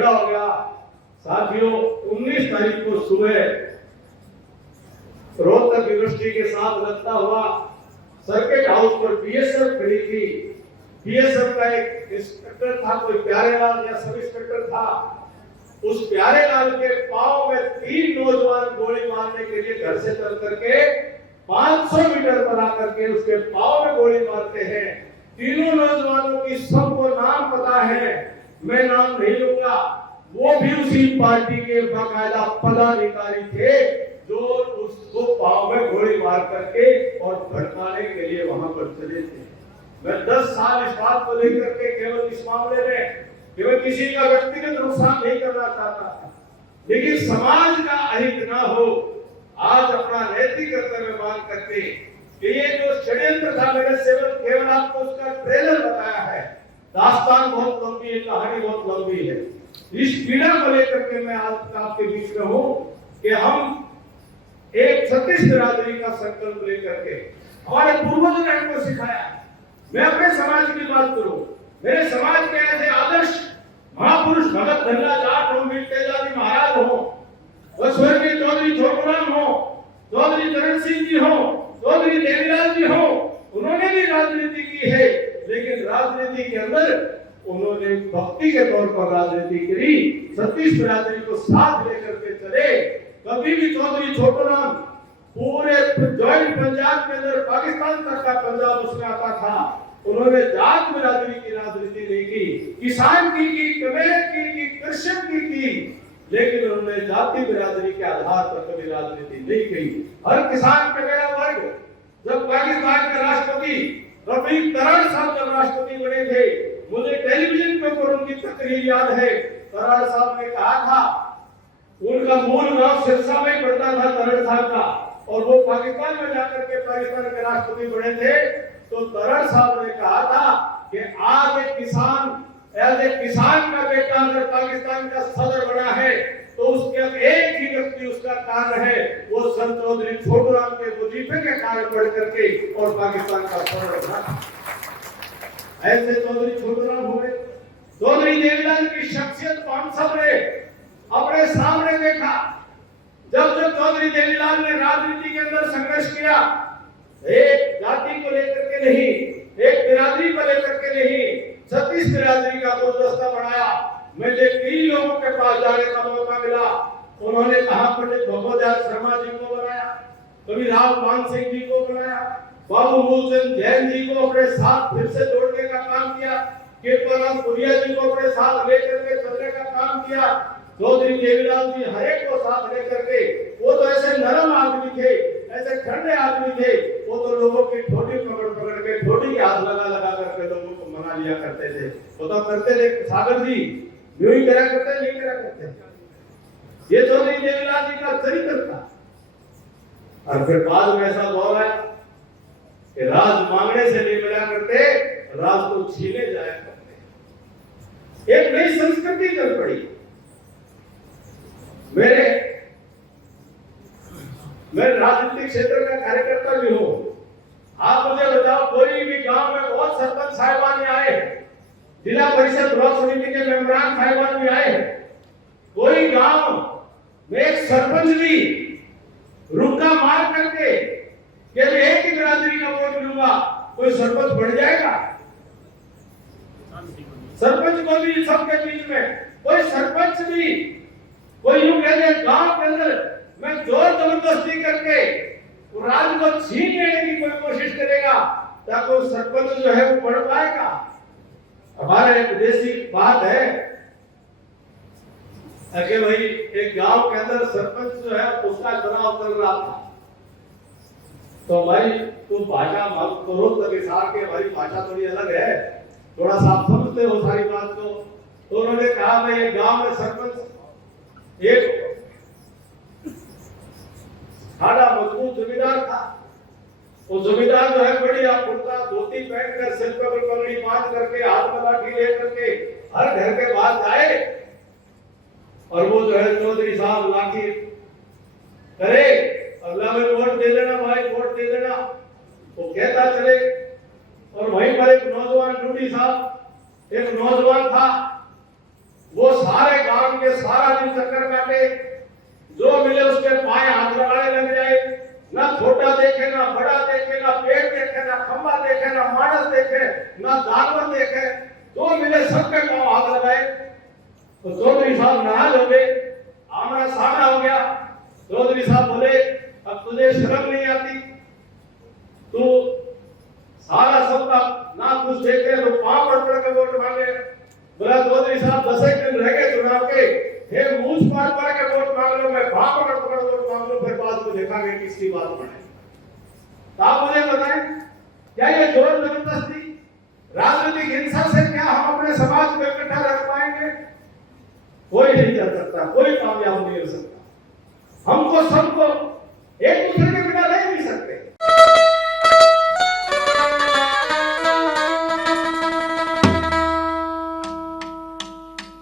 झगड़ा हो गया। साथियों, 19 तारीख को सुबह रोहतक यूनिवर्सिटी के साथ लगता हुआ सर्किट हाउस पर बीएसएफ खड़ी थी। बीएसएफ का एक इंस्पेक्टर था, कोई प्यारेलाल या सब इंस्पेक्टर था। उस प्यारेलाल के पांव में 3 नौजवान गोली मारने के लिए घर से चल करके 500 मीटर पर आकर के उसके पांव में गोली मारते हैं। तीनों नौजवानों की सबको नाम पता है, मैं नाम नहीं लूंगा। वो भी उसी पार्टी के बाकायदा पदाधिकारी थे जो उसको पांव में गोली मार करके और भड़काने के लिए वहां पर चले थे। मैं 10 साल इस बात को लेकर के केवल इस मामले में केवल किसी का व्यक्तिगत नुकसान नहीं करना चाहता, लेकिन समाज का अहित ना हो। आज अपना नैतिक कर्तव्य मान करके कि ये जो षड्यंत्र था, मेरे सेवक केवल आपको उसका ट्रेलर बताया है। दास्तान बहुत लंबी है, कहानी बहुत लंबी है। इस पीड़ा को लेकर के मैं आज आपके बीच में हूं कि हम एक छत्तीस बिरादरी का संकल्प लेकर के, हमारे पूर्वजों ने हमको सिखाया। मैं अपने समाज की बात करूं, मेरे समाज के ऐसे आदर्श महापुरुष भगत धन्ना जाट हो, मीर तेजाजी महाराज हो, और स्वर्गीय चौधरी छोटूराम हो, चौधरी चरण सिंह जी हो, चौधरी देवीलाल जी हो, उन्होंने भी राजनीति की है। लेकिन राजनीति के अंदर उन्होंने भक्ति के तौर पर राजनीति करी, 36 बिरादरी को साथ लेकर के चले। कभी भी चौधरी छोटूराम पूरे जॉइंट पंजाब के अंदर पाकिस्तान तक का पंजाब उसमें आता था, उन्होंने जात बिरादरी की राजनीति नहीं की, किसान की, कमेर की, कृषक की, लेकिन उन्होंने जाति बिरादरी के आधार पर कभी राजनीति नहीं की। हर किसान का मेरा वर्ग, जब पाकिस्तान के राष्ट्रपति रफीक तराड़ साहब जब राष्ट्रपति बने थे, मुझे टेलीविजन के ऊपर उनकी तकरीर याद है। तराड़ साहब ने कहा था, उनका मूल गांव सिरसा में पड़ता था तराड़ साहब का, और वो पाकिस्तान में जाकर के पाकिस्तान के राष्ट्रपति बने थे। तो तराड़ साहब ने कहा था कि आज एक किसान का बेटा अगर पाकिस्तान का सदर बना है तो उसके एक ही व्यक्ति उसका कारण है, वो संत चौधरी छोटूराम के वजीफे के कारण पढ़ करके और पाकिस्तान का सदर बना। ऐसे चौधरी छोटूराम हुए। चौधरी देवीलाल की शख्सियत को हम सब ने अपने सामने देखा। जब चौधरी देवीलाल ने राजनीति के अंदर संघर्ष किया, एक जाति को लेकर के नहीं, एक बिरादरी को लेकर के नहीं, 36 बिरादरी का गुलदस्ता बनाया। मुझे कई लोगों के पास जाने का मौका मिला। उन्होंने कहा पंडित भगवदयाल शर्मा जी को बनाया, कभी राव मान सिंह जी को बनाया, बाबू मूलचंद जैन जी को अपने साथ फिर से जोड़ने का काम किया, कृपाराम पुरिया जी को अपने साथ लेकर के चलने का काम किया, चौधरी देवीलाल जी हरेक को साथ लेकर के। वो तो ऐसे नरम आदमी थे, ऐसे ठंडे आदमी थे, वो तो लोगों की ठोड़ी पकड़ के ठोड़ी के हाथ लगा करके लोगों को मना लिया करते थे। वो तो करते थे सागर जी, यूं ही करा करते, नहीं करा करते। ये चौधरी देवीलाल जी का चरित्र था। और फिर बाद में ऐसा दौर आया कि राज मांगने से नहीं मिला करते, राज को छीने जाया करते। एक नई संस्कृति चल पड़ी। मैं राजनीतिक क्षेत्र का कार्यकर्ता भी हूं। आप मुझे बताओ, कोई भी गांव में बहुत सरपंच साहिबान आए हैं, जिला परिषद ब्लॉक समिति के मेंबरान साहिबान भी आए हैं। कोई गांव में एक सरपंच भी रुका मार करके कि मैं एक ही बिरादरी का वोट लूंगा, कोई सरपंच बढ़ जाएगा? सरपंच को भी सबके बीच में कोई सरपंच भी कोई यूं कह दे गांव के अंदर मैं जोर जबरदस्ती करके राज को छीन लेने की कोई कोशिश करेगा, क्या कोई सरपंच जो है वो बढ़ पाएगा? हमारे एक देसी बात है कि भाई एक गांव के अंदर सरपंच जो है उसका चुनाव चल रहा था, तो भाई तुम भाषा करो तभी सार के, हमारी भाषा थोड़ी अलग है, थोड़ा सा आप समझते हो सारी बात को। तो उन्होंने कहा भाई एक गांव में सरपंच एक खाड़ा मजबूत जमींदार था। वो जमींदार जो है बढ़िया कुर्ता धोती पहनकर, सिर पर पगड़ी बांध करके, हाथ में लाठी लेकर के हर घर के बाहर जाए, और वो जो है चौधरी साहब लाठी करे, अल्लाह में वोट दे देना भाई, वोट दे देना, वो कहता चले। और वहीं पर एक नौजवान डूडी साहब, एक नौजवान था, वो सारे के सारा दिन चक्कर काटे, जो मिले उसके पाए हाथ लगाने लग जाए, ना छोटा देखे, ना बड़ा देखे, ना पेड़ देखे, ना खंबा देखे, ना मानस देखे, ना जानवर देखे, जो मिले सबके पांव हाथ लगाए। तो चौधरी साहब नाराज हो गए, आमना सामना हो गया। चौधरी साहब बोले, अब तुझे शर्म नहीं आती? तू सारा सबका ना कुछ देखे तो पांव पड़ के वोट मांगे। बोला चौधरी साहब 10 दिन रह गए चुनाव के, हे मूछ पाड़ के वोट मांग लो, मैं पांव पकड़ वोट मांग लो, फिर बाद में देखेंगे किसकी बात बने। तो आप मुझे बताएं, क्या ये जोर जबरदस्ती राजनीतिक हिंसा से क्या हम अपने समाज को इकट्ठा रख पाएंगे? कोई नहीं कर सकता, कोई कामयाब नहीं हो सकता। हमको सबको